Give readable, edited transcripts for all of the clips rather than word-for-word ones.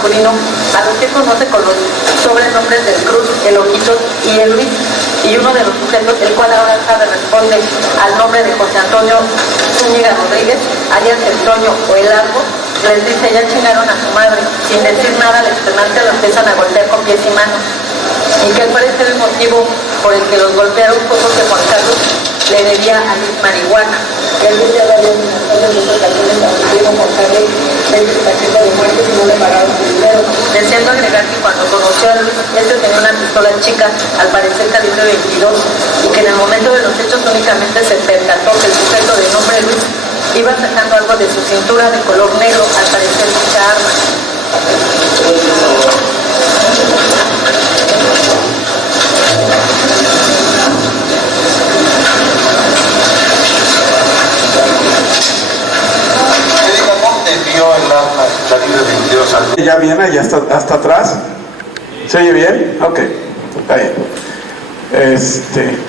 masculino, a los que conoce con los sobrenombres del Cruz, el Ojitos y el Luis, y uno de los sujetos, el cual ahora sabe responde al nombre de José Antonio Zúñiga Rodríguez, alias el Toño o el Largo, les dice: ya chingaron a su madre. Sin decir nada, al externante lo empiezan a golpear con pies y manos, y que al parecer el motivo por el que los golpearon fue porque Juan Carlos le debía a Luis marihuana. Él dice varias ocasiones a su primo Juan Carlos 20 tarjetas de muerte y no le pagaron su dinero, deseando agregar que cuando conoció a Luis, este tenía una pistola chica, al parecer calibre 22, y que en el momento de los hechos únicamente se percató que el sujeto de nombre Luis iba sacando algo de su cintura de color negro, al parecer mucha arma. Vio el arma calibre 22 al... ¿Ya viene? ¿Ya está hasta atrás? ¿Se oye bien? Ok, está bien.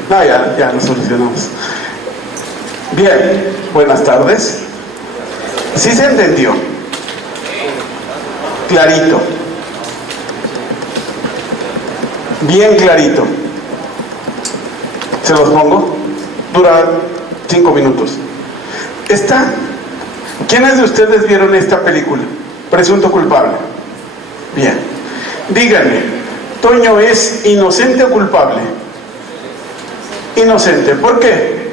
No, ya lo solucionamos. Bien, buenas tardes. ¿Sí se entendió? Clarito. Bien clarito. ¿Se los pongo? Dura 5 minutos. ¿Quiénes de ustedes vieron esta película? Presunto culpable. Bien. Díganme, ¿Toño es inocente o culpable? Inocente. ¿Por qué?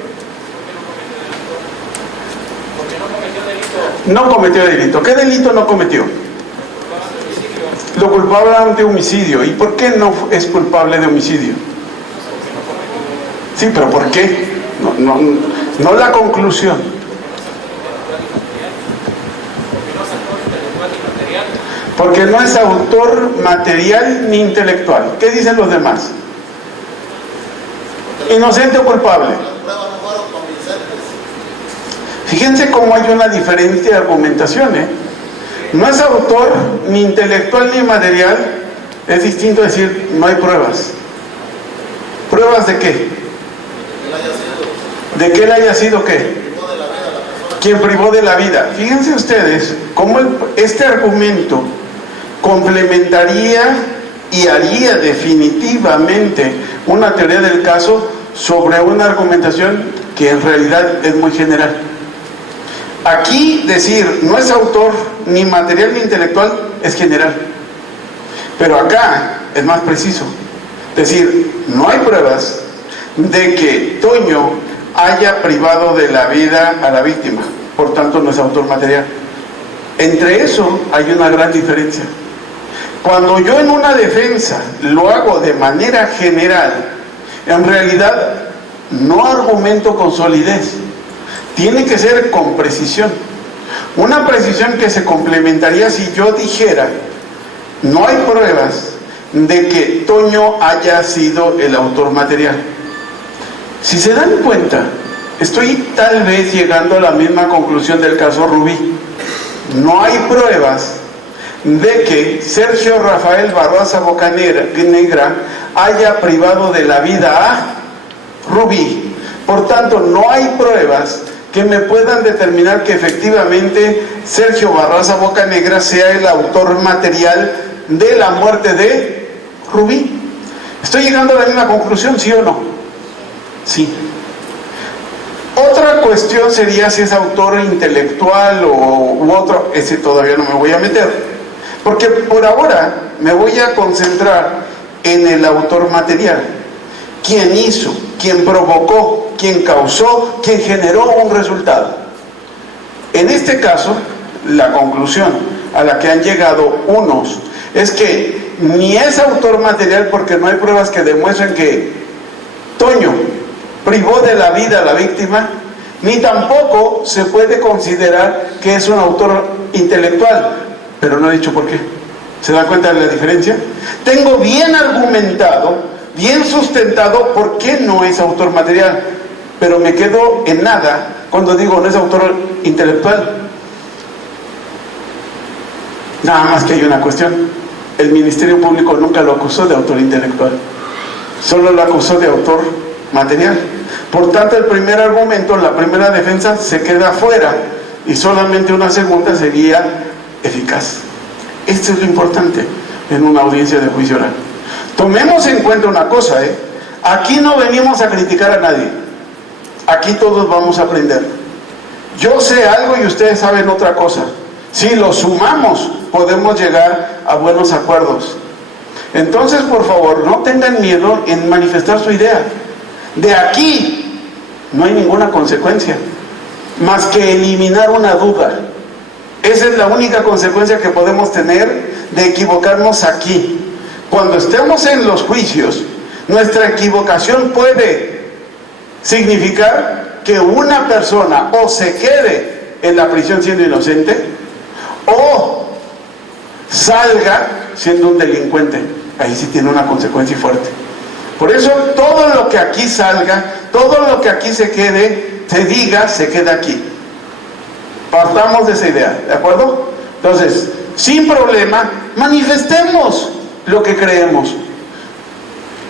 No cometió delito. ¿Qué delito no cometió? Lo culpaban de homicidio. ¿Y por qué no es culpable de homicidio? Sí, pero ¿por qué? No la conclusión. Porque no es autor material ni intelectual. ¿Qué dicen los demás? ¿Inocente o culpable? Fíjense cómo hay una diferente argumentación, ¿eh? No es autor ni intelectual ni material. Es distinto decir, no hay pruebas. ¿Pruebas de qué? ¿De que él haya sido qué? Quien privó de la vida. Fíjense ustedes cómo este argumento complementaría y haría definitivamente una teoría del caso sobre una argumentación que en realidad es muy general. Aquí decir no es autor ni material ni intelectual es general, pero acá es más preciso. Decir no hay pruebas de que Toño haya privado de la vida a la víctima, por tanto no es autor material. Entre eso hay una gran diferencia. Cuando yo en una defensa lo hago de manera general, en realidad no argumento con solidez, tiene que ser con precisión. Una precisión que se complementaría si yo dijera no hay pruebas de que Toño haya sido el autor material. Si se dan cuenta, estoy tal vez llegando a la misma conclusión del caso Rubí. No hay pruebas de que Sergio Rafael Barraza Bocanegra haya privado de la vida a Rubí. Por tanto, no hay pruebas que me puedan determinar que efectivamente Sergio Barraza Bocanegra sea el autor material de la muerte de Rubí. ¿Estoy llegando a la misma conclusión, sí o no? Sí. Otra cuestión sería si es autor intelectual u otro, ese todavía no me voy a meter. Porque por ahora me voy a concentrar en el autor material. ¿Quién hizo? ¿Quién provocó? ¿Quién causó? ¿Quién generó un resultado? En este caso, la conclusión a la que han llegado unos es que ni es autor material porque no hay pruebas que demuestren que Toño privó de la vida a la víctima, ni tampoco se puede considerar que es un autor intelectual, pero no he dicho por qué. ¿Se dan cuenta de la diferencia? Tengo bien argumentado, bien sustentado por qué no es autor material, pero me quedo en nada cuando digo no es autor intelectual. Nada más que hay una cuestión: el Ministerio Público nunca lo acusó de autor intelectual, solo lo acusó de autor material. Por tanto, el primer argumento, la primera defensa, se queda fuera y solamente una segunda sería eficaz. Esto es lo importante en una audiencia de juicio oral. Tomemos en cuenta una cosa, aquí no venimos a criticar a nadie. Aquí todos vamos a aprender. Yo sé algo y ustedes saben otra cosa. Si lo sumamos, podemos llegar a buenos acuerdos. Entonces, por favor, no tengan miedo en manifestar su idea. De aquí no hay ninguna consecuencia, más que eliminar una duda. Esa es la única consecuencia que podemos tener de equivocarnos aquí. Cuando estemos en los juicios, nuestra equivocación puede significar que una persona o se quede en la prisión siendo inocente o salga siendo un delincuente. Ahí sí tiene una consecuencia fuerte. Por eso todo lo que aquí salga, todo lo que aquí se quede, se diga, se queda aquí. Partamos de esa idea, ¿de acuerdo? Entonces, sin problema, manifestemos lo que creemos.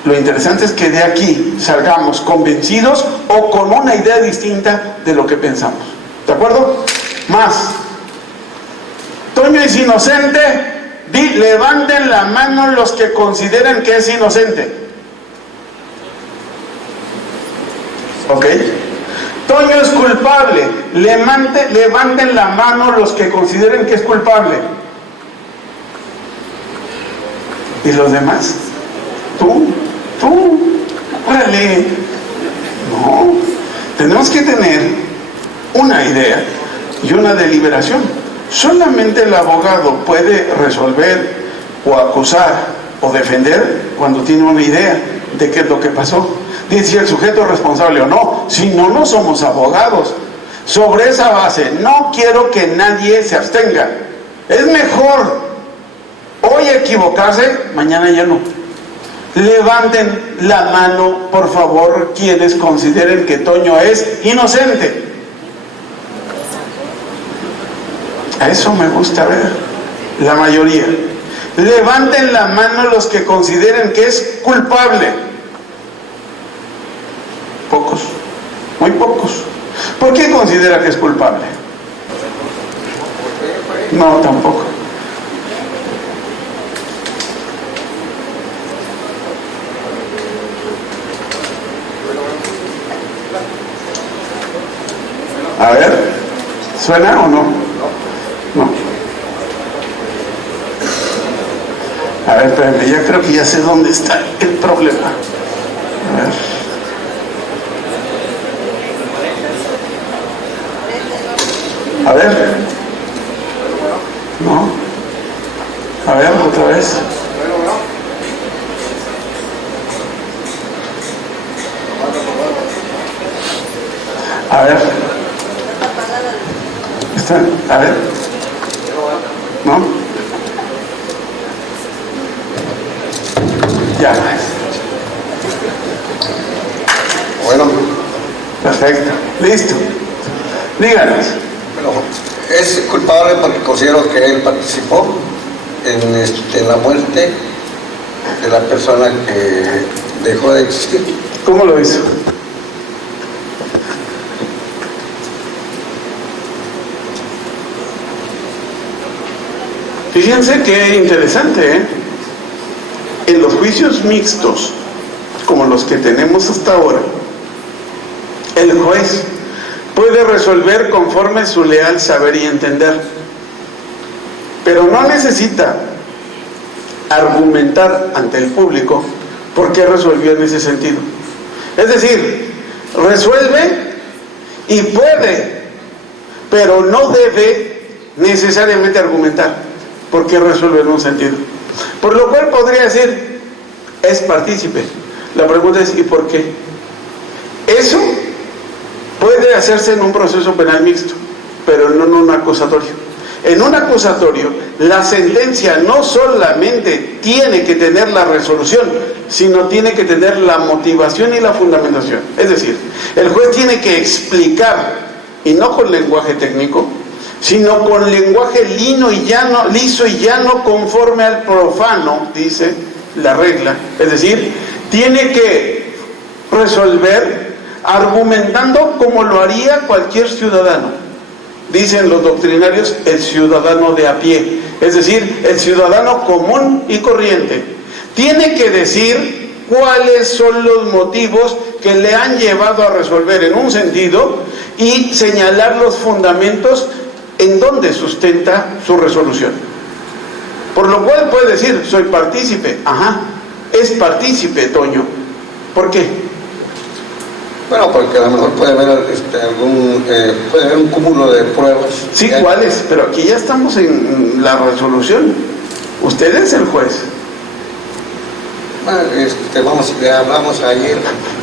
Lo interesante es que de aquí salgamos convencidos o con una idea distinta de lo que pensamos. ¿De acuerdo? Más. Toño es inocente. Levanten la mano los que consideren que es inocente. ¿Ok? Toño es culpable. Levanten la mano los que consideren que es culpable. ¿Y los demás? Tú, órale. No, tenemos que tener una idea y una deliberación. Solamente el abogado puede resolver o acusar o defender cuando tiene una idea de qué es lo que pasó, de si el sujeto es responsable o no. Si no, no somos abogados. Sobre esa base, no quiero que nadie se abstenga. Es mejor hoy equivocarse, mañana ya no. Levanten la mano, por favor, quienes consideren que Toño es inocente. A eso me gusta ver, la mayoría. Levanten la mano los que consideren que es culpable. Pocos, muy pocos. ¿Por qué considera que es culpable? No, tampoco. A ver, ¿suena o no? No. A ver, espérame, ya creo que ya sé dónde está el problema. A ver. A ver. No. A ver, otra vez. A ver. ¿Está? A ver. ¿No? Ya. Bueno. Perfecto. Listo. Díganos. Bueno, es culpable porque considero que él participó en la muerte de la persona que dejó de existir. ¿Cómo lo hizo? Fíjense qué interesante, ¿eh? En los juicios mixtos, como los que tenemos hasta ahora, el juez puede resolver conforme su leal saber y entender, pero no necesita argumentar ante el público por qué resolvió en ese sentido. Es decir, resuelve y puede, pero no debe necesariamente argumentar por qué resuelve en un sentido. Por lo cual podría decir, es partícipe. La pregunta es, ¿y por qué? Eso puede hacerse en un proceso penal mixto, pero no en un acusatorio. En un acusatorio, la sentencia no solamente tiene que tener la resolución, sino tiene que tener la motivación y la fundamentación. Es decir, el juez tiene que explicar, y no con lenguaje técnico, sino con lenguaje liso y llano, conforme al profano, dice la regla. Es decir, tiene que resolver argumentando como lo haría cualquier ciudadano. Dicen los doctrinarios, el ciudadano de a pie. es decir, el ciudadano común y corriente, tiene que decir cuáles son los motivos que le han llevado a resolver en un sentido y señalar los fundamentos en donde sustenta su resolución. Por lo cual puede decir, soy partícipe. Ajá, es partícipe, Toño. ¿Por qué? Bueno, porque a lo mejor puede haber puede haber un cúmulo de pruebas. Sí, ¿cuáles? Pero aquí ya estamos en la resolución. Usted es el juez. Bueno, hablamos ayer,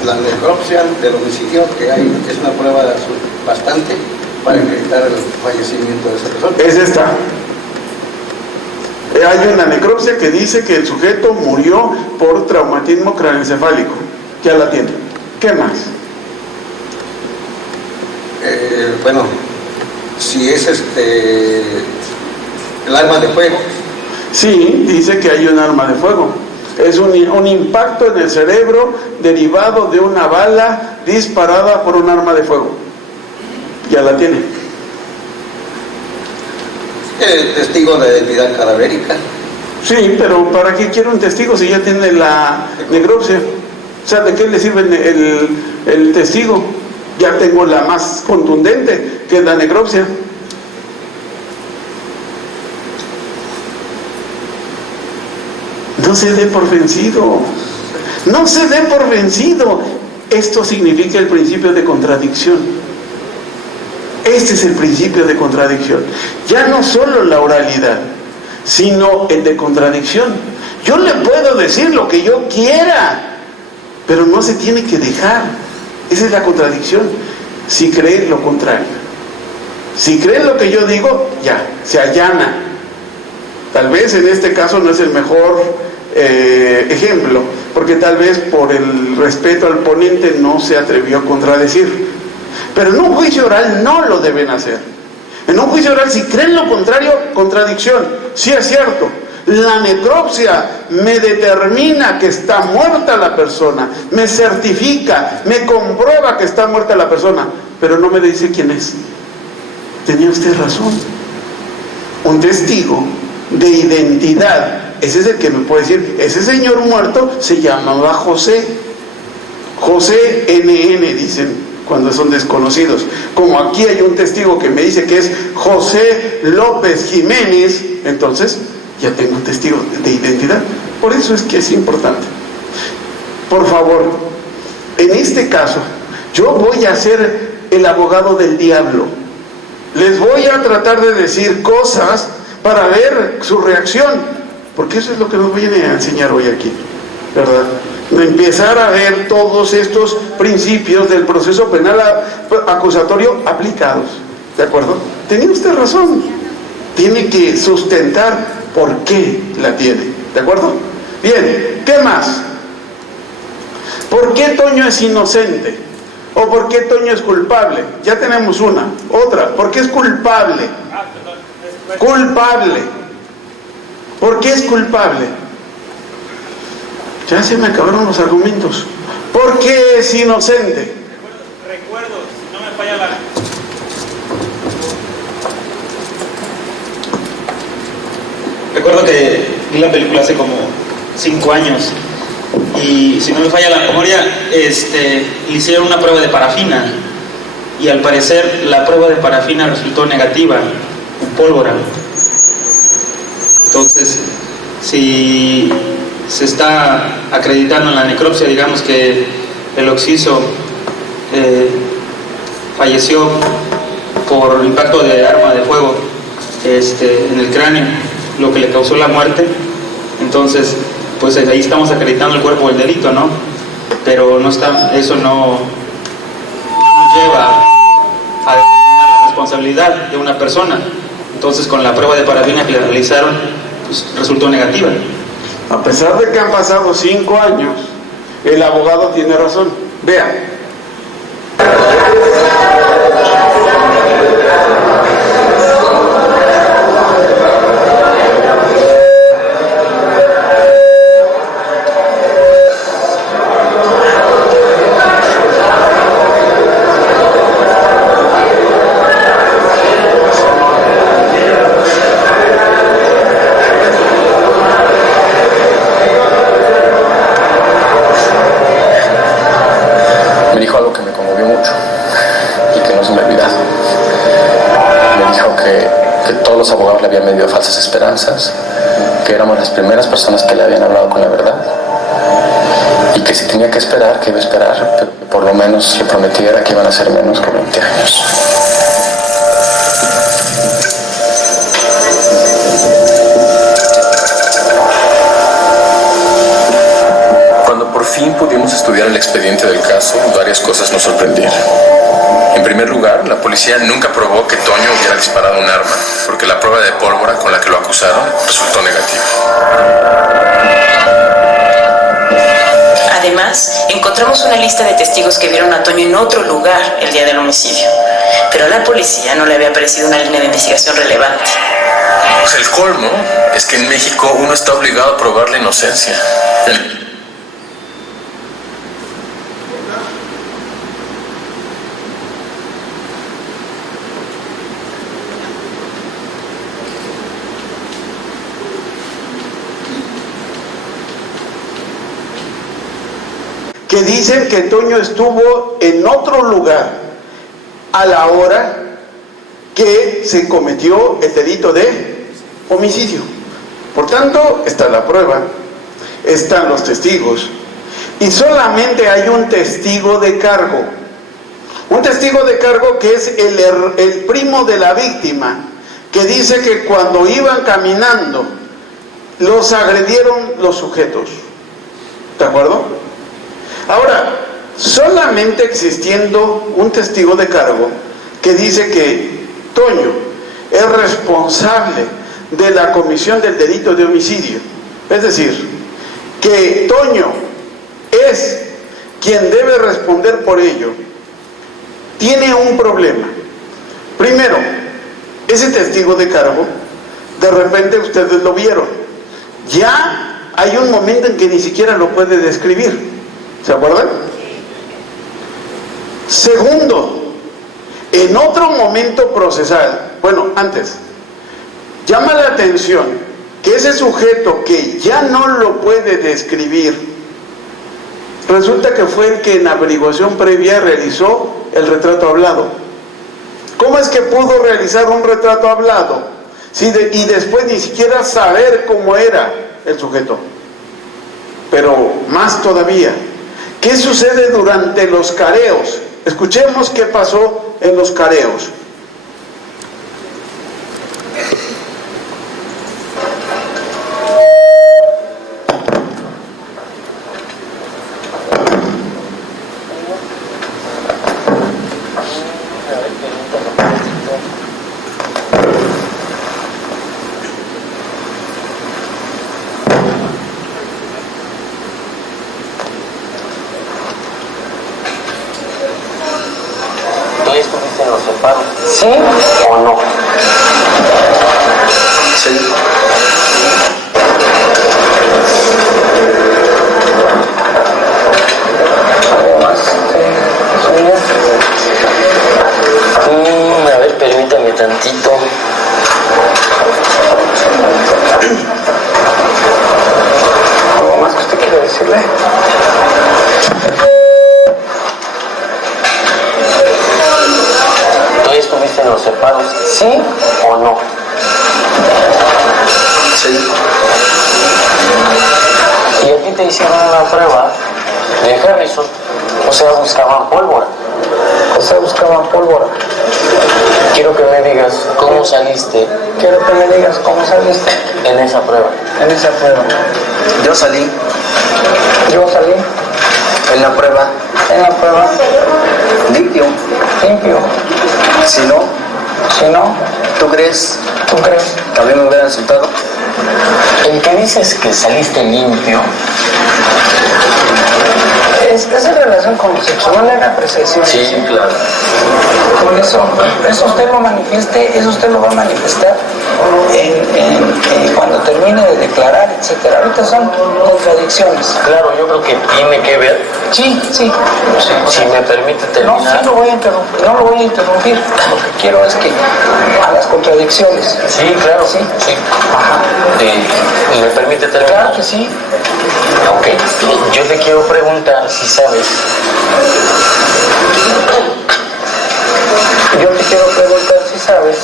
la necropsia del homicidio, que es una prueba bastante para acreditar el fallecimiento de esa persona. Es esta. Hay una necropsia que dice que el sujeto murió por traumatismo craneoencefálico. Ya la tiene. ¿Qué más? Bueno, si es el arma de fuego. Sí, dice que hay un arma de fuego. Es un impacto en el cerebro derivado de una bala disparada por un arma de fuego. Ya la tiene. El testigo de identidad cadavérica. Sí, pero ¿para qué quiere un testigo si ya tiene la necropsia? O sea, ¿de qué le sirve el testigo? Ya tengo la más contundente, que es la necropsia. No se dé por vencido. No se dé por vencido. Esto significa el principio de contradicción. Este es el principio de contradicción. Ya no solo la oralidad, sino el de contradicción. Yo le puedo decir lo que yo quiera, pero no se tiene que dejar. Esa es la contradicción. Si cree lo contrario, si cree lo que yo digo, ya, se allana. Tal vez en este caso no es el mejor ejemplo, porque tal vez por el respeto al ponente no se atrevió a contradecir. Pero en un juicio oral no lo deben hacer. En un juicio oral, si creen lo contrario, contradicción. Sí es cierto, la necropsia me determina que está muerta la persona, me certifica, me comprueba que está muerta la persona, pero no me dice quién es. Tenía usted razón. Un testigo de identidad, ese es el que me puede decir, ese señor muerto se llamaba José. José NN, dicen cuando son desconocidos. Como aquí hay un testigo que me dice que es José López Jiménez, entonces ya tengo un testigo de identidad. Por eso es que es importante. Por favor, en este caso, yo voy a ser el abogado del diablo. Les voy a tratar de decir cosas para ver su reacción, porque eso es lo que nos viene a enseñar hoy aquí, ¿verdad? Empezar a ver todos estos principios del proceso penal acusatorio aplicados, ¿de acuerdo? Tenía usted razón, tiene que sustentar por qué la tiene, ¿de acuerdo? Bien, ¿qué más? ¿Por qué Toño es inocente? ¿O por qué Toño es culpable? Ya tenemos una. Otra, ¿por qué es culpable? Culpable. ¿Por qué es culpable? Ya se me acabaron los argumentos. ¿Por qué es inocente? Recuerdo, si no me falla la... Recuerdo que vi la película hace como 5 años y si no me falla la memoria, le hicieron una prueba de parafina y al parecer la prueba de parafina resultó negativa en pólvora. Entonces, si se está acreditando en la necropsia, digamos que el occiso falleció por impacto de arma de fuego en el cráneo, lo que le causó la muerte, entonces pues ahí estamos acreditando el cuerpo del delito, ¿no? Pero no está, eso no nos lleva a determinar la responsabilidad de una persona. Entonces con la prueba de parafina que le realizaron, pues resultó negativa. A pesar de que han pasado 5 años, el abogado tiene razón. Vea. promesas, que éramos las primeras personas que le habían hablado con la verdad, y que si tenía que esperar, que iba a esperar, pero que por lo menos le prometiera que iban a ser menos que 20 años. Cuando por fin pudimos estudiar el expediente del caso, varias cosas nos sorprendieron. En primer lugar, la policía nunca probó que Toño hubiera disparado un arma, porque la prueba de pólvora con la que lo acusaron resultó negativa. Además, encontramos una lista de testigos que vieron a Toño en otro lugar el día del homicidio, pero a la policía no le había parecido una línea de investigación relevante. El colmo es que en México uno está obligado a probar la inocencia. Que dicen que Toño estuvo en otro lugar a la hora que se cometió el delito de homicidio. Por tanto, está la prueba, están los testigos, y solamente hay un testigo de cargo. Un testigo de cargo que es el primo de la víctima, que dice que cuando iban caminando los agredieron los sujetos. ¿De acuerdo? Ahora, solamente existiendo un testigo de cargo que dice que Toño es responsable de la comisión del delito de homicidio, es decir, que Toño es quien debe responder por ello, tiene un problema. Primero, ese testigo de cargo, de repente ustedes lo vieron, ya hay un momento en que ni siquiera lo puede describir. ¿Se acuerdan? Segundo, en otro momento procesal, bueno, antes, llama la atención que ese sujeto que ya no lo puede describir, resulta que fue el que en averiguación previa realizó el retrato hablado. ¿Cómo es que pudo realizar un retrato hablado y después ni siquiera saber cómo era el sujeto? Pero más todavía, ¿qué sucede durante los careos? Escuchemos qué pasó en los careos. ¿Sí o no? Sí. ¿Algo más? A ver, permítame tantito. ¿Algo más que usted quiere decirle? ¿Estuviste en los separos? ¿Sí o no? Sí. Y a ti te hicieron una prueba de Harrison, o sea, buscaban pólvora. Quiero que me digas cómo saliste. En esa prueba. Yo salí. En la prueba. Limpio. Si no, ¿tú crees? ¿Que a mí me hubieran soltado? El que dices que saliste limpio es en relación con lo sexual, en la apreciación. Sí, claro. Por eso usted lo manifieste, eso usted lo va a manifestar cuando termine de declarar, etcétera. Ahorita son contradicciones. Claro, yo creo que tiene que ver. Sí. Si me permite terminar. No, sí lo voy a interrumpir, no lo voy a interrumpir. Lo que quiero es que a las contradicciones. Sí, claro. Sí. Ajá. ¿Me permite terminar? Claro que sí. Ok. Yo te quiero preguntar si sabes. Yo te quiero preguntar si sabes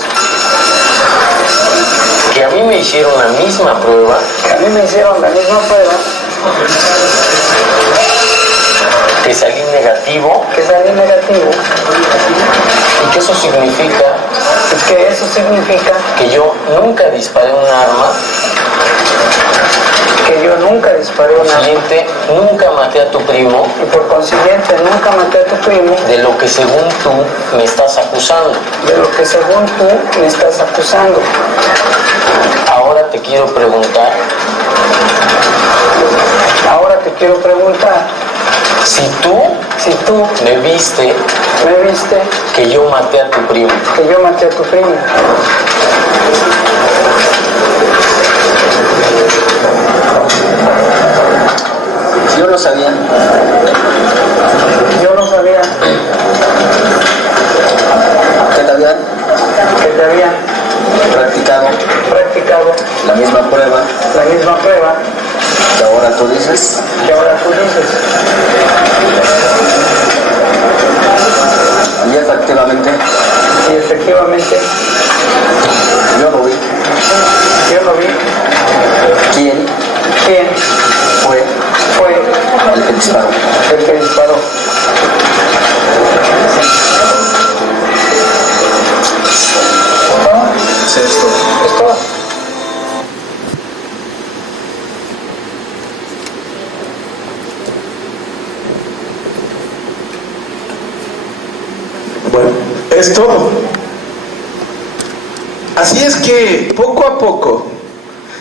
Que a mí mí me hicieron la misma prueba. A mí me hicieron la misma prueba, Que salí negativo. que salí negativo, Y que eso significa y que eso significa que yo nunca disparé un arma. que yo nunca disparé Por una arma consiguiente, nunca maté a tu primo. y por consiguiente nunca maté a tu primo, De lo que según tú me estás acusando. de lo que según tú me estás acusando. Ahora te quiero preguntar Ahora te quiero preguntar, si tú me viste ¿me viste que yo maté a tu primo. que yo maté a tu primo? Yo no sabía. Yo no sabía Que te habían que te habían practicado la misma prueba que ahora tú dices. que ahora tú dices. Y efectivamente, Y efectivamente yo no vi yo no vi quién quién fue fue el que disparó. el que disparó. Sí, esto. Es todo. Bueno, es todo. Así es que poco a poco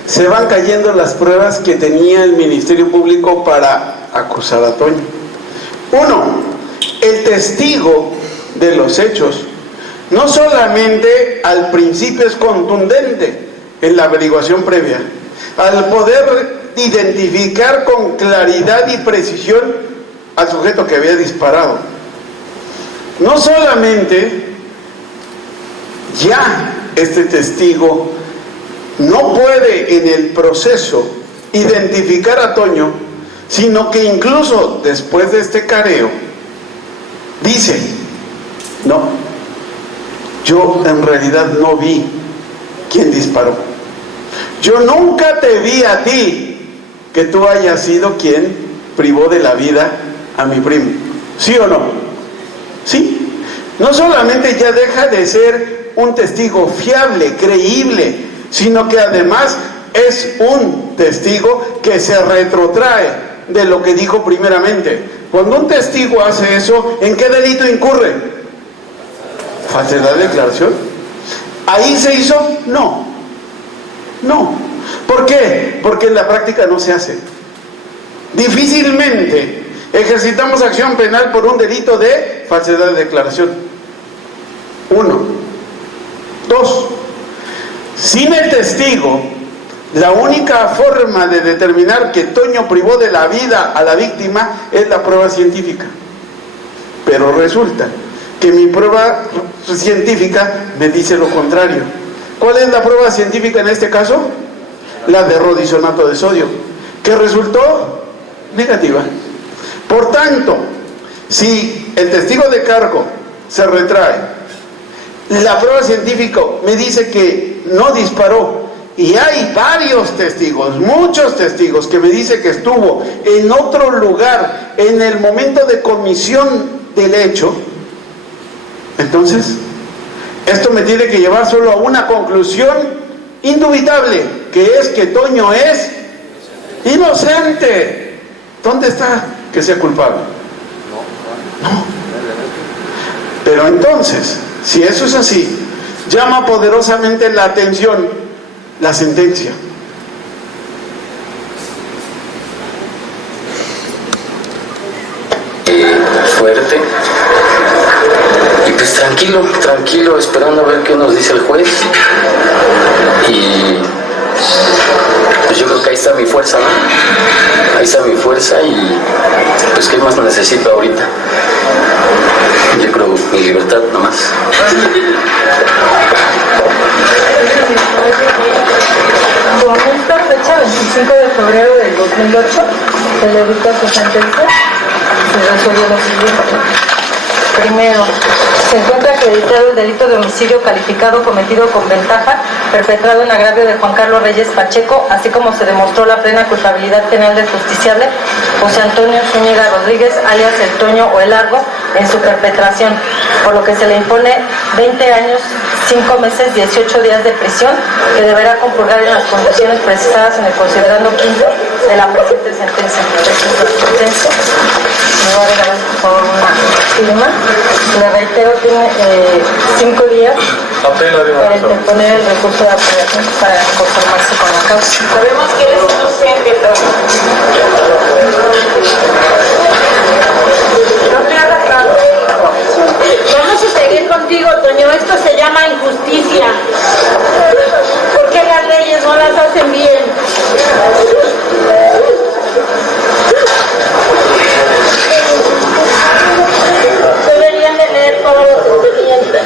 se van cayendo las pruebas que tenía el Ministerio Público para acusar a Toño. Uno, el testigo de los hechos no solamente al principio es contundente en la averiguación previa, al poder identificar con claridad y precisión al sujeto que había disparado. No solamente ya este testigo no puede en el proceso identificar a Toño, sino que incluso después de este careo dice: no, yo en realidad no vi quién disparó. Yo nunca te vi a ti que tú hayas sido quien privó de la vida a mi primo. ¿Sí o no? Sí. No solamente ya deja de ser un testigo fiable, creíble, sino que además es un testigo que se retrotrae de lo que dijo primeramente. Cuando un testigo hace eso, ¿en qué delito incurre? ¿Falsedad de declaración? ¿Ahí se hizo? No. No. ¿Por qué? Porque en la práctica no se hace. Difícilmente ejercitamos acción penal por un delito de falsedad de declaración. 1. 2. Sin el testigo, la única forma de determinar que Toño privó de la vida a la víctima es la prueba científica. Pero resulta que mi prueba científica me dice lo contrario. ¿Cuál es la prueba científica en este caso? La de rodisonato de sodio, que resultó negativa. Por tanto, si el testigo de cargo se retrae, la prueba científica me dice que no disparó, y hay varios testigos, muchos testigos, que me dice que estuvo en otro lugar en el momento de comisión del hecho, entonces esto me tiene que llevar solo a una conclusión indubitable, que es que Toño es inocente. ¿Dónde está que sea culpable? No. Pero entonces, si eso es así, llama poderosamente la atención la sentencia. Fuerte. Y pues tranquilo, esperando a ver qué nos dice el juez. Y pues yo creo que ahí está mi fuerza, ¿no? Ahí está mi fuerza y pues ¿qué más necesito ahorita? Yo creo mi libertad nomás. Con esta fecha, 25 de febrero del 2008, se le dicta su sentencia. Se resolvió lo siguiente: Primero, se encuentra acreditado el delito de homicidio calificado cometido con ventaja perpetrado en agravio de Juan Carlos Reyes Pacheco, así como se demostró la plena culpabilidad penal del justiciable José Antonio Zúñiga Rodríguez, alias El Toño o El Largo, en su perpetración, por lo que se le impone 20 años, 5 meses, 18 días de prisión, que deberá compurgar en las condiciones precisadas en el considerando quinto de la presente sentencia. Me voy a regalar, por favor, una firma. Le reitero, tiene 5 días para interponer el recurso de apelación para conformarse con la causa. Sabemos que eres inocente, No me hagas caso. Vamos a seguir contigo, Toño. Esto se llama injusticia. ¿Por qué las leyes no las hacen bien? Deberían de leer todos los expedientes.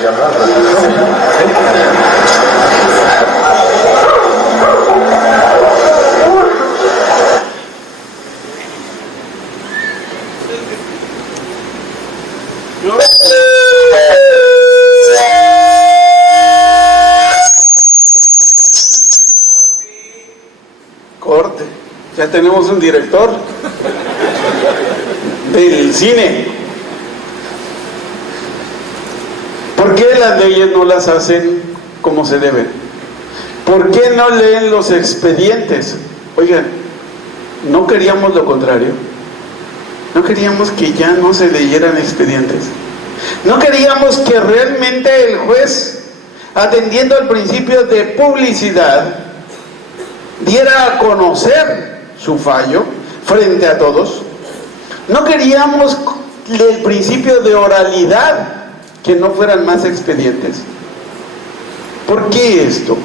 Corte. Ya tenemos un director del cine. ¿Por qué las leyes no las hacen como se deben? ¿Por qué no leen los expedientes? Oigan, ¿no queríamos lo contrario? ¿No queríamos que ya no se leyeran expedientes? ¿No queríamos que realmente el juez, atendiendo al principio de publicidad, diera a conocer su fallo frente a todos? ¿No queríamos el principio de oralidad, que no fueran más expedientes? ¿Por qué esto?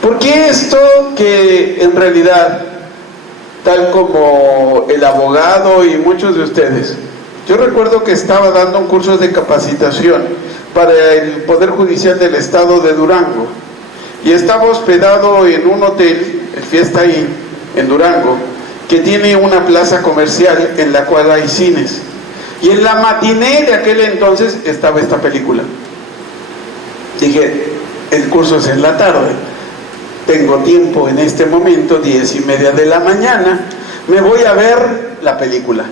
¿Por qué esto que en realidad, tal como el abogado y muchos de ustedes, yo recuerdo que estaba dando un curso de capacitación para el Poder Judicial del Estado de Durango y estaba hospedado en un hotel, el Fiesta Inn, en Durango, que tiene una plaza comercial en la cual hay cines, y en la matiné de aquel entonces estaba esta película. Dije, el curso es en la tarde, tengo tiempo en este momento, 10:30 de la mañana, me voy a ver la película.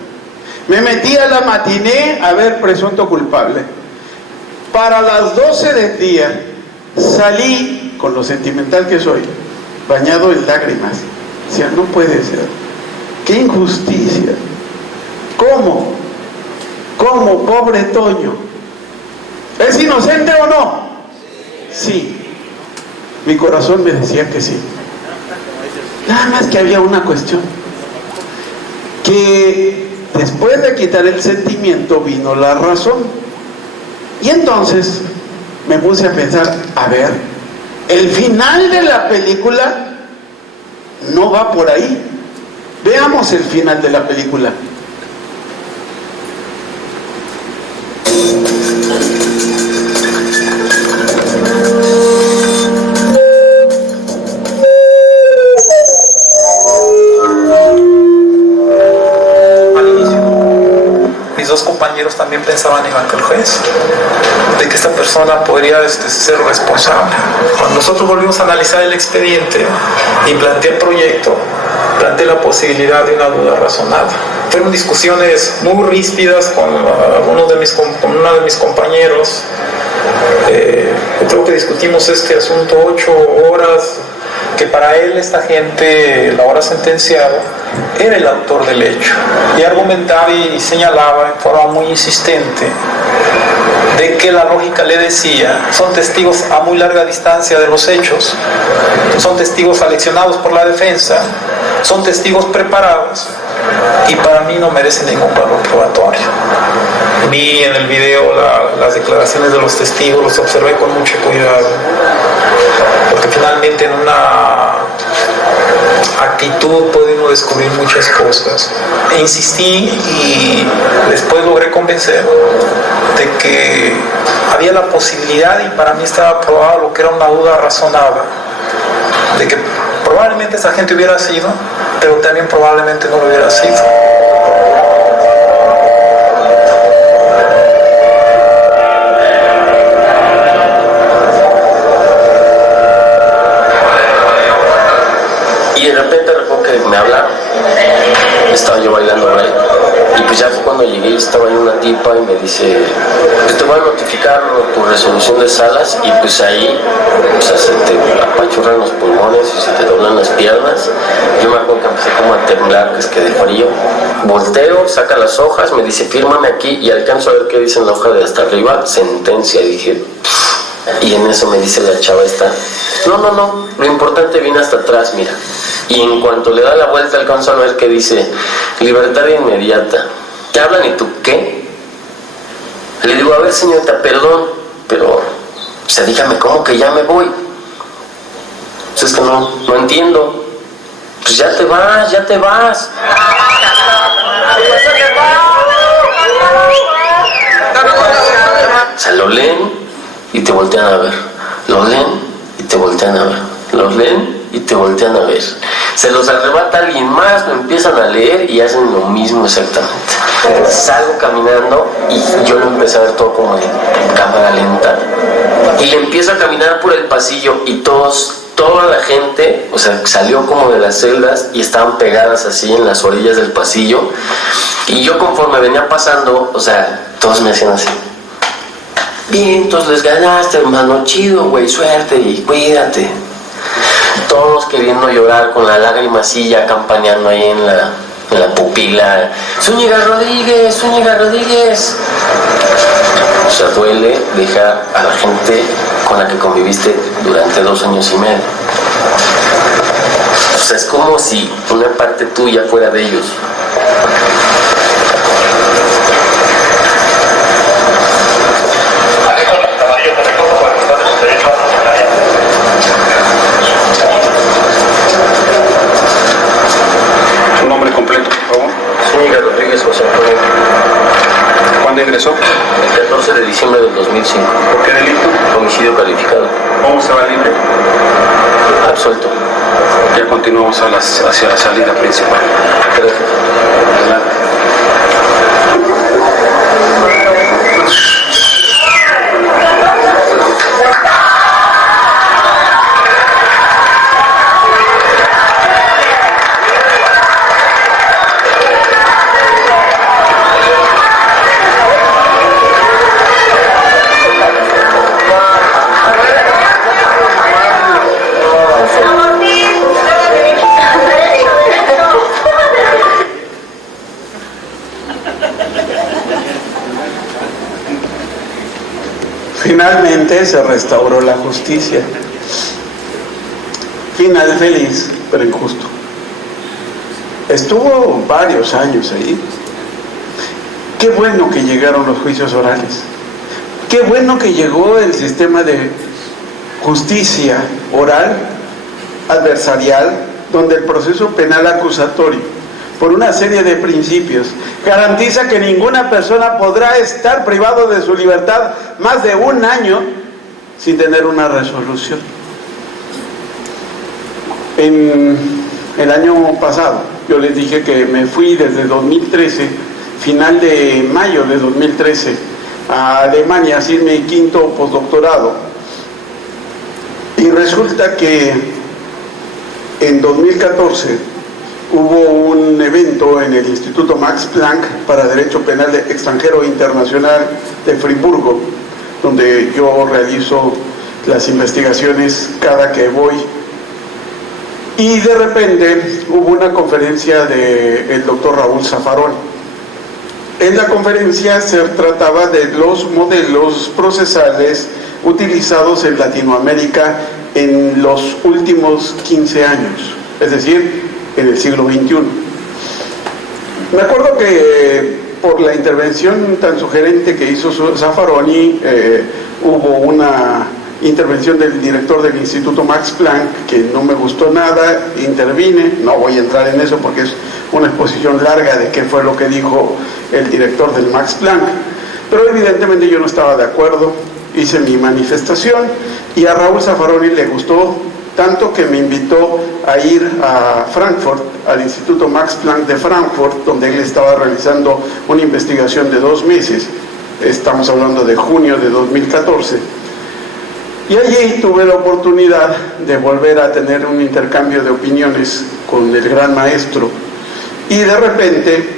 Me metí a la matiné a ver Presunto Culpable. Para las 12 del día salí, con lo sentimental que soy, bañado en lágrimas. Decía, no puede ser, qué injusticia. ¿Cómo? ¿Cómo, pobre Toño? ¿Es inocente o no? Sí. Mi corazón me decía que sí. Nada más que había una cuestión, que después de quitar el sentimiento vino la razón. Y entonces me puse a pensar, a ver, el final de la película no va por ahí. Veamos el final de la película. Dos compañeros también pensaban igual que el juez, de que esta persona podría ser responsable. Cuando nosotros volvimos a analizar el expediente y planteé el proyecto, planteé la posibilidad de una duda razonada. Fueron discusiones muy ríspidas con uno de mis compañeros. Creo que discutimos este asunto 8 horas, que para él esta gente, el ahora sentenciado, era el autor del hecho, y argumentaba y señalaba en forma muy insistente de que la lógica le decía, son testigos a muy larga distancia de los hechos, son testigos aleccionados por la defensa, son testigos preparados, y para mí no merecen ningún valor probatorio. Vi en el video las declaraciones de los testigos, los observé con mucho cuidado, porque finalmente en una actitud puede uno descubrir muchas cosas. E insistí y después logré convencer de que había la posibilidad, y para mí estaba probado lo que era una duda razonada, de que probablemente esa gente hubiera sido, pero también probablemente no lo hubiera sido. de repente recuerdo que me hablaron, estaba yo bailando por ahí, y pues ya fue cuando llegué y estaba ahí una tipa y me dice, pues te voy a notificar tu resolución de salas, y pues ahí, o sea, se te apachurran los pulmones y se te doblan las piernas. Yo me acuerdo que empecé como a temblar, que es que de frío. Volteo, saca las hojas, me dice, fírmame aquí, y alcanzo a ver qué dice en la hoja de hasta arriba, sentencia, y dije, y en eso me dice la chava esta, no, lo importante viene hasta atrás, mira. Y en cuanto le da la vuelta alcanzo a ver que dice, libertad inmediata. ¿Te hablan y tú qué? Le digo, a ver señorita, perdón, pero, o sea, dígame, ¿cómo que ya me voy? Pues es que no entiendo. Pues ya te vas. O sea, lo leen y te voltean a ver. Lo leen y te voltean a ver. Los leen y te voltean a ver. Se los arrebata alguien más, lo empiezan a leer y hacen lo mismo exactamente. Salgo caminando y yo lo empecé a ver todo como en cámara lenta. Y le empiezo a caminar por el pasillo y toda la gente, o sea, salió como de las celdas y estaban pegadas así en las orillas del pasillo. Y yo conforme venía pasando, o sea, todos me hacían así. Bien, entonces les ganaste, hermano, chido, güey, suerte y cuídate. Todos queriendo llorar con la lágrima así ya campaneando ahí en la pupila. Zúñiga Rodríguez. O sea, duele dejar a la gente con la que conviviste durante 2 años y medio. O sea, es como si una parte tuya fuera de ellos. Su nombre completo, por favor. Zúñiga Rodríguez José Antonio. ¿Cuándo ingresó? El 14 de diciembre del 2005. ¿Por qué delito? Homicidio calificado. ¿Cómo se va libre? Absuelto. Ya continuamos hacia la salida principal. Gracias. Adelante. Finalmente se restauró la justicia. Final feliz, pero injusto. Estuvo varios años ahí. Qué bueno que llegaron los juicios orales. Qué bueno que llegó el sistema de justicia oral, adversarial, donde el proceso penal acusatorio, por una serie de principios, garantiza que ninguna persona podrá estar privado de su libertad más de 1 año sin tener una resolución. En el año pasado, yo les dije que me fui desde 2013, final de mayo de 2013, a Alemania a hacer mi 5º postdoctorado. Y resulta que en 2014 hubo un evento en el Instituto Max Planck para Derecho Penal Extranjero e Internacional de Friburgo, donde yo realizo las investigaciones cada que voy. Y de repente hubo una conferencia del doctor Raúl Zaffaroni. En la conferencia se trataba de los modelos procesales utilizados en Latinoamérica en los últimos 15 años, es decir, en el siglo XXI. Me acuerdo que por la intervención tan sugerente que hizo Zaffaroni, hubo una intervención del director del Instituto Max Planck que no me gustó nada, intervine, no voy a entrar en eso porque es una exposición larga de qué fue lo que dijo el director del Max Planck, pero evidentemente yo no estaba de acuerdo, hice mi manifestación y a Raúl Zaffaroni le gustó tanto que me invitó a ir a Frankfurt, al Instituto Max Planck de Frankfurt, donde él estaba realizando una investigación de 2 meses, estamos hablando de junio de 2014, Y allí tuve la oportunidad de volver a tener un intercambio de opiniones con el gran maestro. Y de repente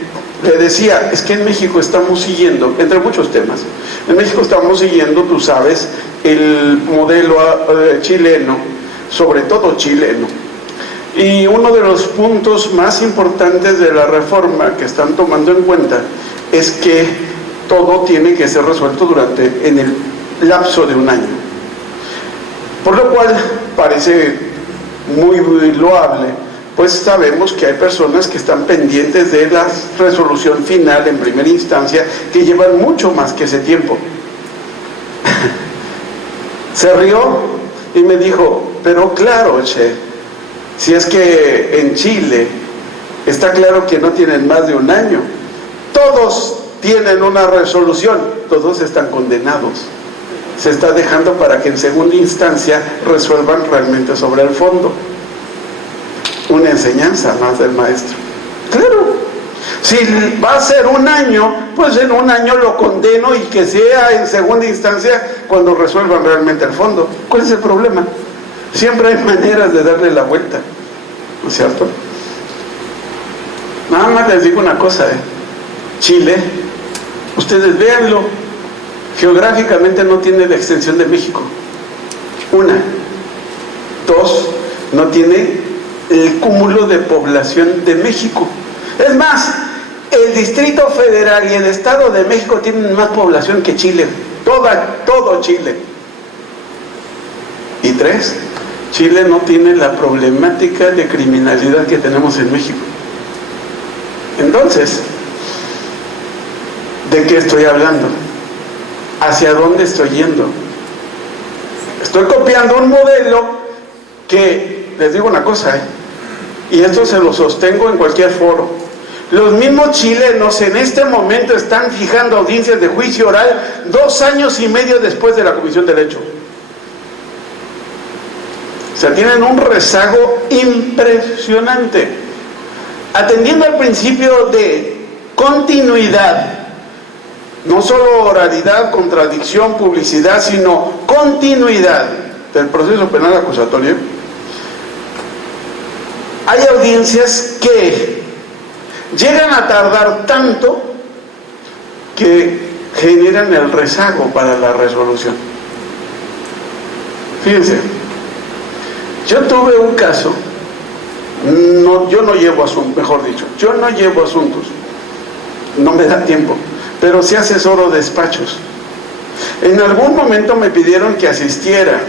le decía, es que en México estamos siguiendo, entre muchos temas, en México estamos siguiendo, tú sabes, el modelo chileno, sobre todo chileno. Y uno de los puntos más importantes de la reforma que están tomando en cuenta es que todo tiene que ser resuelto en el lapso de un año. Por lo cual parece muy loable, pues sabemos que hay personas que están pendientes de la resolución final en primera instancia, que llevan mucho más que ese tiempo. Se rió y me dijo, pero claro, che, si es que en Chile está claro que no tienen más de un año, todos tienen una resolución, todos están condenados. Se está dejando para que en segunda instancia resuelvan realmente sobre el fondo. Una enseñanza más del maestro. Claro, si va a ser un año, pues en un año lo condeno y que sea en segunda instancia cuando resuelvan realmente el fondo. ¿Cuál es el problema? Siempre hay maneras de darle la vuelta, ¿no es cierto? Nada más les digo una cosa, Chile, ustedes véanlo, geográficamente no tiene la extensión de México. Una. Dos, no tiene el cúmulo de población de México. Es más, el Distrito Federal y el Estado de México tienen más población que Chile. Todo Chile. Y tres, Chile no tiene la problemática de criminalidad que tenemos en México. Entonces, ¿de qué estoy hablando? ¿Hacia dónde estoy yendo? Estoy copiando un modelo que, les digo una cosa, y esto se lo sostengo en cualquier foro, los mismos chilenos en este momento están fijando audiencias de juicio oral 2 años y medio después de la comisión del hecho. O sea, tienen un rezago impresionante. Atendiendo al principio de continuidad, no solo oralidad, contradicción, publicidad, sino continuidad del proceso penal acusatorio, hay audiencias que llegan a tardar tanto que generan el rezago para la resolución. Fíjense, yo tuve un caso, yo no llevo asuntos, mejor dicho, yo no llevo asuntos, no me da tiempo, pero sí asesoro despachos. En algún momento me pidieron que asistiera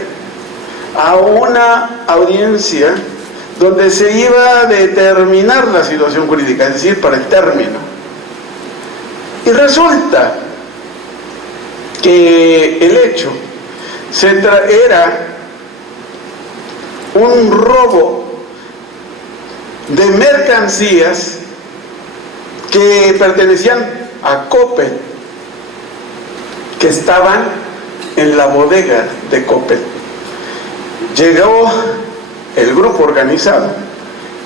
a una audiencia donde se iba a determinar la situación jurídica, es decir, para el término. Y resulta que el hecho era un robo de mercancías que pertenecían a Coppel, que estaban en la bodega de Coppel. Llegó el grupo organizado,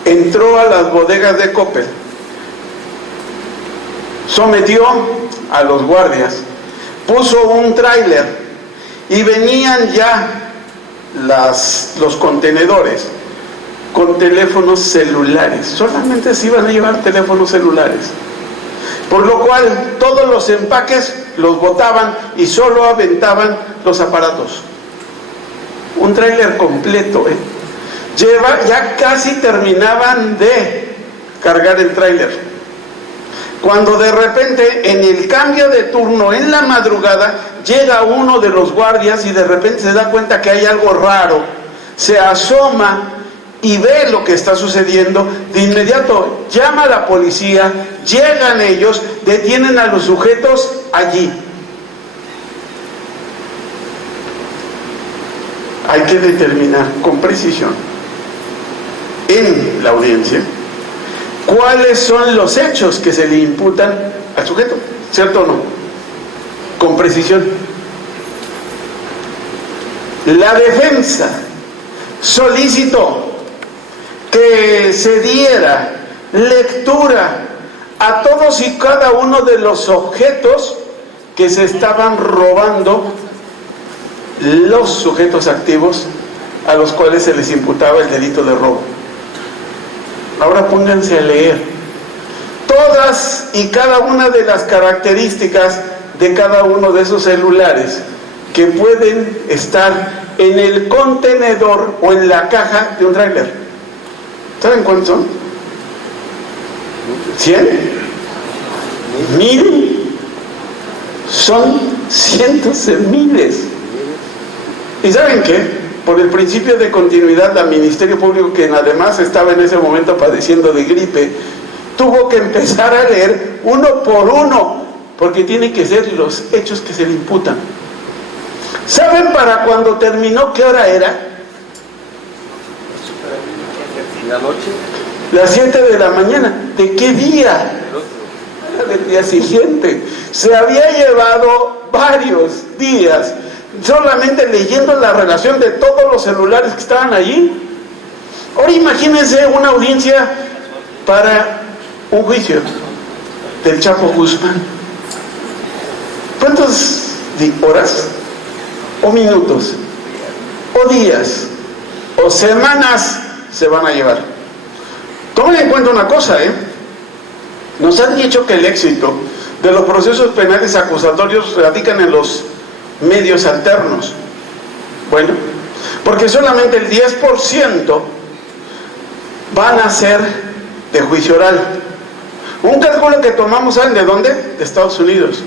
entró a las bodegas de Coppel, sometió a los guardias, puso un tráiler y venían ya los contenedores con teléfonos celulares. Solamente se iban a llevar teléfonos celulares, por lo cual todos los empaques los botaban y solo aventaban los aparatos. Un tráiler completo, ya casi terminaban de cargar el tráiler, cuando de repente en el cambio de turno en la madrugada llega uno de los guardias y de repente se da cuenta que hay algo raro, se asoma y ve lo que está sucediendo. De inmediato llama a la policía, llegan ellos, detienen a los sujetos allí. Hay que determinar con precisión en la audiencia cuáles son los hechos que se le imputan al sujeto, ¿cierto o no? Con precisión. La defensa solicitó que se diera lectura a todos y cada uno de los objetos que se estaban robando los sujetos activos a los cuales se les imputaba el delito de robo. Ahora pónganse a leer todas y cada una de las características de cada uno de esos celulares que pueden estar en el contenedor o en la caja de un tráiler. ¿Saben cuántos son? ¿100? ¿1000? Son cientos de miles. ¿Y saben qué? Por el principio de continuidad, el Ministerio Público, que además estaba en ese momento padeciendo de gripe, tuvo que empezar a leer uno por uno, porque tienen que ser los hechos que se le imputan. ¿Saben para cuando terminó qué hora era? ¿La noche? Las 7 de la mañana. ¿De qué día? Del día siguiente. Se había llevado varios días solamente leyendo la relación de todos los celulares que estaban allí. Ahora imagínense una audiencia para un juicio del Chapo Guzmán. ¿Cuántas horas o minutos o días o semanas se van a llevar? Tomen en cuenta una cosa, nos han dicho que el éxito de los procesos penales acusatorios radican en los medios alternos. Bueno, porque solamente el 10% van a ser de juicio oral. Un cálculo que tomamos, ¿saben de dónde? De Estados Unidos.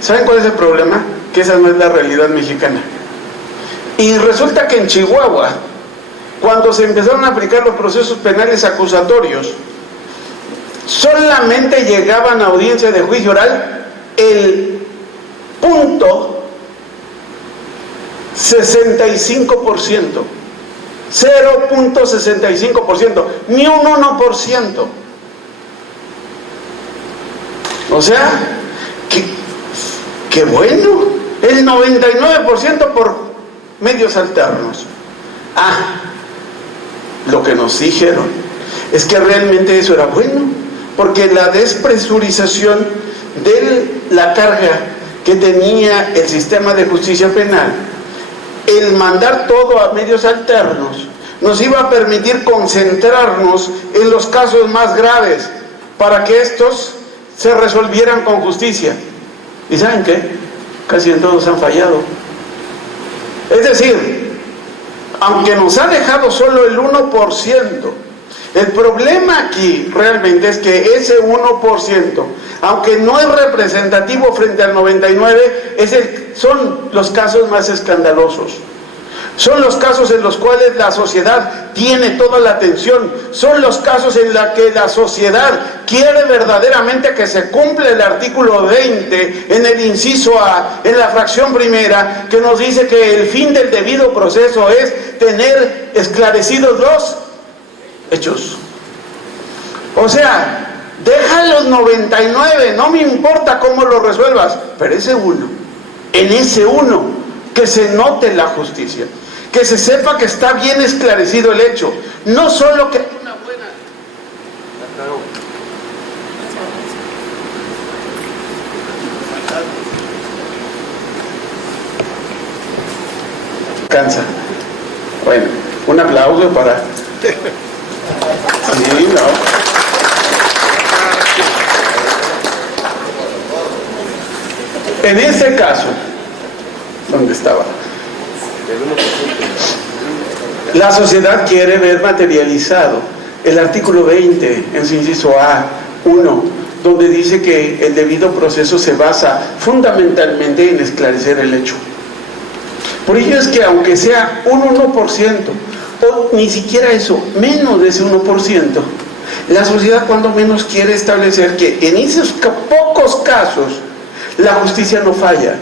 ¿Saben cuál es el problema? Que esa no es la realidad mexicana. Y resulta que en Chihuahua, cuando se empezaron a aplicar los procesos penales acusatorios, solamente llegaban a audiencia de juicio oral el punto 65%, 0.65%, ni un 1%. O sea, qué bueno, el 99% por medios alternos. Lo que nos dijeron es que realmente eso era bueno, porque la despresurización de la carga que tenía el sistema de justicia penal, el mandar todo a medios alternos, nos iba a permitir concentrarnos en los casos más graves para que estos se resolvieran con justicia. ¿Y saben qué? Casi en todos han fallado. Es decir, aunque nos ha dejado solo el 1%, el problema aquí realmente es que ese 1%, aunque no es representativo frente al 99%, son los casos más escandalosos. Son los casos en los cuales la sociedad tiene toda la atención. Son los casos en los que la sociedad quiere verdaderamente que se cumpla el artículo 20 en el inciso A, en la fracción primera, que nos dice que el fin del debido proceso es tener esclarecidos los hechos. O sea, deja los 99, no me importa cómo lo resuelvas, pero ese uno, en ese uno, que se note la justicia, que se sepa que está bien esclarecido el hecho, no solo que hay una buena... Cansa. Bueno, un aplauso para... Sí, ¿no? En este caso, ¿dónde estaba? La sociedad quiere ver materializado el artículo 20 en su inciso A1, donde dice que el debido proceso se basa fundamentalmente en esclarecer el hecho. Por ello es que aunque sea un 1%, o ni siquiera eso, menos de ese 1%, la sociedad cuando menos quiere establecer que en esos pocos casos la justicia no falla,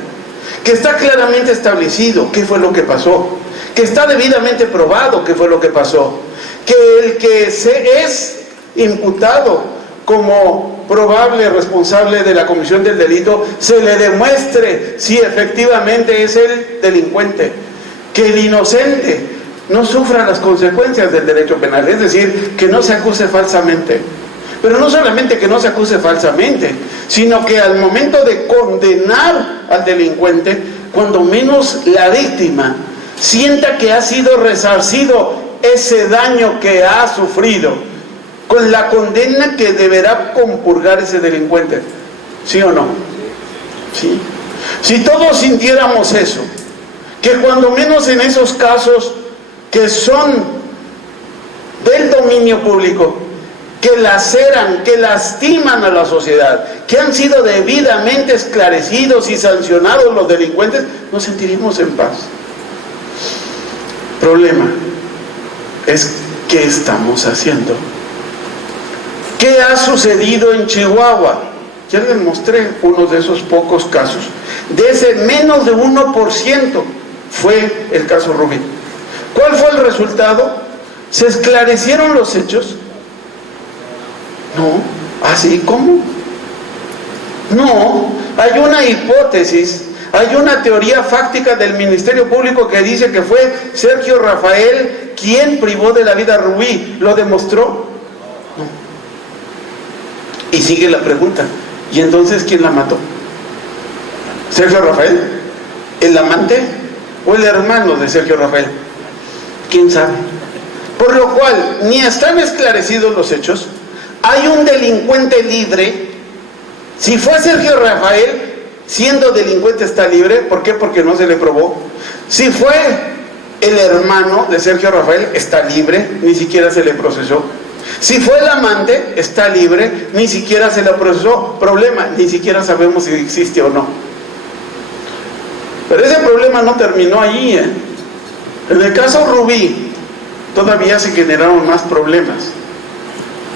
que está claramente establecido qué fue lo que pasó, que está debidamente probado qué fue lo que pasó, que el que se es imputado como probable responsable de la comisión del delito se le demuestre si efectivamente es el delincuente, que el inocente no sufra las consecuencias del derecho penal, es decir, que no se acuse falsamente. Pero no solamente que no se acuse falsamente, sino que al momento de condenar al delincuente cuando menos la víctima sienta que ha sido resarcido ese daño que ha sufrido con la condena que deberá compurgar ese delincuente. ¿Sí o no? ¿Sí? Si todos sintiéramos eso, que cuando menos en esos casos que son del dominio público, que laceran, que lastiman a la sociedad, que han sido debidamente esclarecidos y sancionados los delincuentes, nos sentiríamos en paz. Problema es ¿qué estamos haciendo? ¿Qué ha sucedido en Chihuahua? Ya les mostré uno de esos pocos casos. De ese menos de 1% fue el caso Rubí. ¿Cuál fue el resultado? ¿Se esclarecieron los hechos? No. ¿Así cómo? No. Hay una hipótesis, hay una teoría fáctica del Ministerio Público que dice que fue Sergio Rafael quien privó de la vida a Rubí. ¿Lo demostró? No. Y sigue la pregunta. ¿Y entonces quién la mató? ¿Sergio Rafael? ¿El amante? ¿O el hermano de Sergio Rafael? ¿Quién sabe? Por lo cual, ni están esclarecidos los hechos, hay un delincuente libre. Si fue Sergio Rafael, siendo delincuente está libre. ¿Por qué? Porque no se le probó. Si fue el hermano de Sergio Rafael, está libre, ni siquiera se le procesó. Si fue el amante, está libre, ni siquiera se le procesó. Problema, ni siquiera sabemos si existe o no. Pero ese problema no terminó allí, ¿eh? En el caso Rubí, todavía se generaron más problemas.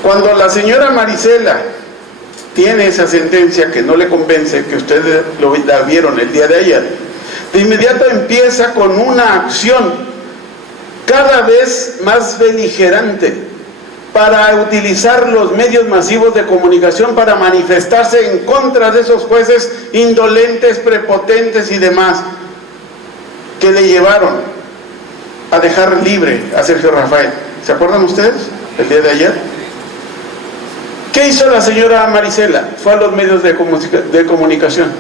Cuando la señora Marisela tiene esa sentencia que no le convence, que ustedes la vieron el día de ayer, de inmediato empieza con una acción cada vez más beligerante para utilizar los medios masivos de comunicación para manifestarse en contra de esos jueces indolentes, prepotentes y demás, que le llevaron a dejar libre a Sergio Rafael. ¿Se acuerdan ustedes el día de ayer? ¿Qué hizo la señora Marisela? Fue a los medios de comunicación.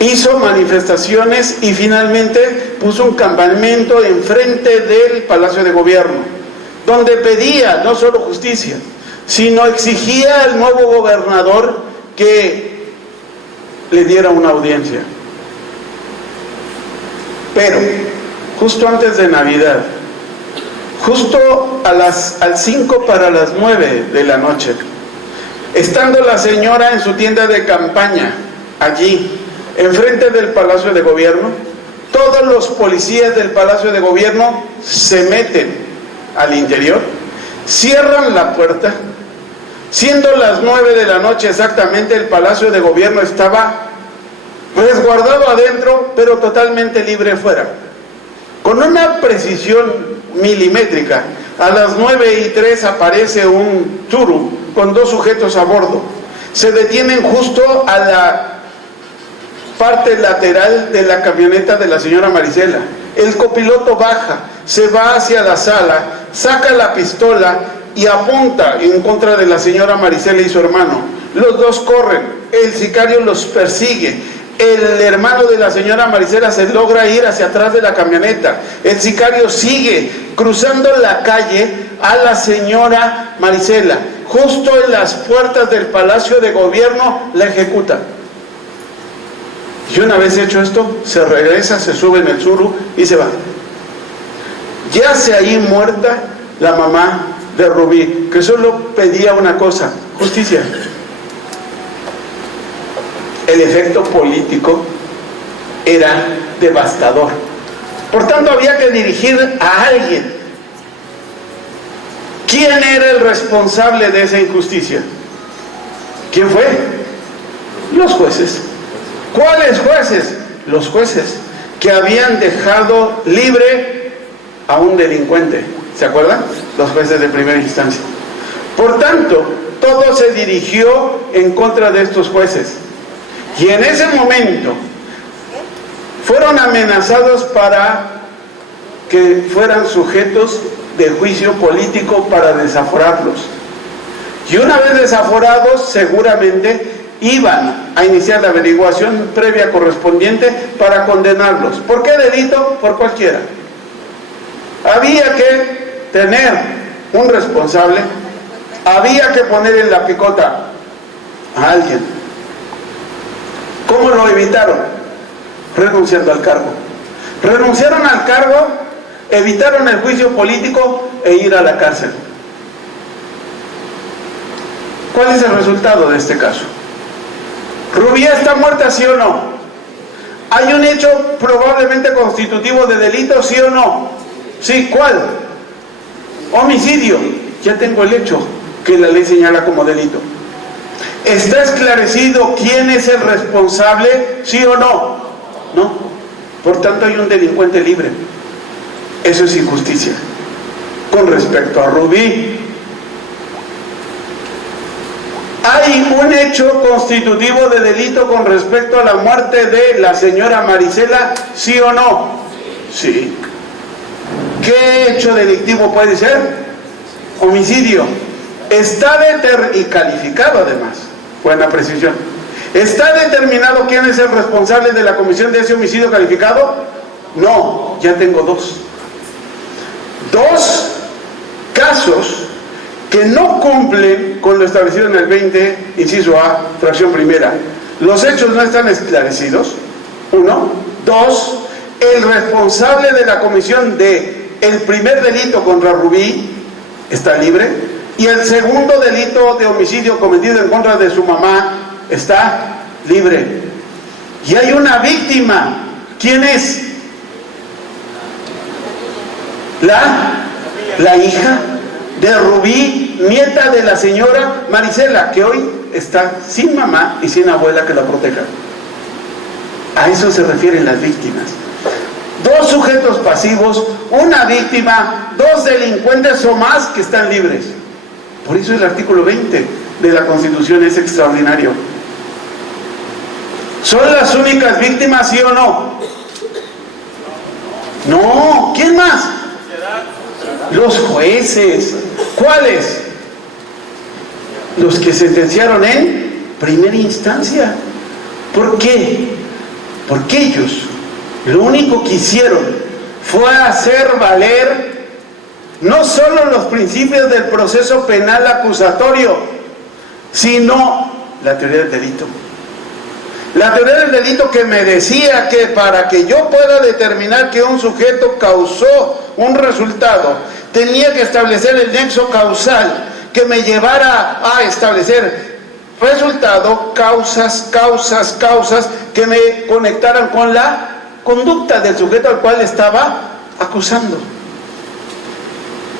Hizo manifestaciones y finalmente puso un campamento enfrente del Palacio de Gobierno, donde pedía no solo justicia, sino exigía al nuevo gobernador que le diera una audiencia. Pero justo antes de Navidad, justo al 5 para las 9 de la noche, estando la señora en su tienda de campaña, allí, enfrente del Palacio de Gobierno, todos los policías del Palacio de Gobierno se meten al interior, cierran la puerta. Siendo las 9 de la noche exactamente, el Palacio de Gobierno estaba resguardado adentro, pero totalmente libre fuera. Con una precisión milimétrica, a las 9:03 aparece un Tsuru con 2 sujetos a bordo. Se detienen justo a la parte lateral de la camioneta de la señora Marisela. El copiloto baja, se va hacia la sala, saca la pistola y apunta en contra de la señora Marisela y su hermano. Los dos corren, el sicario los persigue. El hermano de la señora Marisela se logra ir hacia atrás de la camioneta. El sicario sigue cruzando la calle a la señora Marisela. Justo en las puertas del Palacio de Gobierno la ejecuta. Y una vez hecho esto, se regresa, se sube en el Tsuru y se va. Yace ahí muerta la mamá de Rubí, que solo pedía una cosa: justicia. El efecto político era devastador. Por tanto, había que dirigir a alguien. ¿Quién era el responsable de esa injusticia? ¿Quién fue? Los jueces. ¿Cuáles jueces? Los jueces que habían dejado libre a un delincuente. ¿Se acuerdan? Los jueces de primera instancia. Por tanto, todo se dirigió en contra de estos jueces. Y en ese momento fueron amenazados para que fueran sujetos de juicio político para desaforarlos. Y una vez desaforados, seguramente iban a iniciar la averiguación previa correspondiente para condenarlos. ¿Por qué delito? Por cualquiera. Había que tener un responsable, había que poner en la picota a alguien. ¿Cómo lo evitaron? Renunciando al cargo. Renunciaron al cargo, evitaron el juicio político e ir a la cárcel. ¿Cuál es el resultado de este caso? ¿Rubí está muerta, sí o no? ¿Hay un hecho probablemente constitutivo de delito, sí o no? Sí, ¿cuál? Homicidio. Ya tengo el hecho que la ley señala como delito. ¿Está esclarecido quién es el responsable, sí o no? No. Por tanto, hay un delincuente libre. Eso es injusticia. Con respecto a Rubí, ¿hay un hecho constitutivo de delito con respecto a la muerte de la señora Marisela, sí o no? Sí. ¿Qué hecho delictivo puede ser? Homicidio. Está determinado, y calificado además, buena precisión. ¿Está determinado quién es el responsable de la comisión de ese homicidio calificado? No, ya tengo dos. Dos casos que no cumplen con lo establecido en el 20, inciso A, fracción primera. Los hechos no están esclarecidos, uno. Dos, el responsable de la comisión de el primer delito contra Rubí está libre, y el segundo delito de homicidio cometido en contra de su mamá está libre. Y hay una víctima. ¿Quién es? La hija de Rubí, nieta de la señora Marisela, que hoy está sin mamá y sin abuela que la proteja. A eso se refieren las víctimas. Dos sujetos pasivos, una víctima, dos delincuentes o más que están libres. Por eso el artículo 20 de la Constitución es extraordinario. ¿Son las únicas víctimas, sí o no? No, ¿quién más? Los jueces. ¿Cuáles? Los que sentenciaron en primera instancia. ¿Por qué? Porque ellos lo único que hicieron fue hacer valer no solo los principios del proceso penal acusatorio, sino la teoría del delito. La teoría del delito que me decía que para que yo pueda determinar que un sujeto causó un resultado, tenía que establecer el nexo causal que me llevara a establecer resultado, causas que me conectaran con la conducta del sujeto al cual estaba acusando.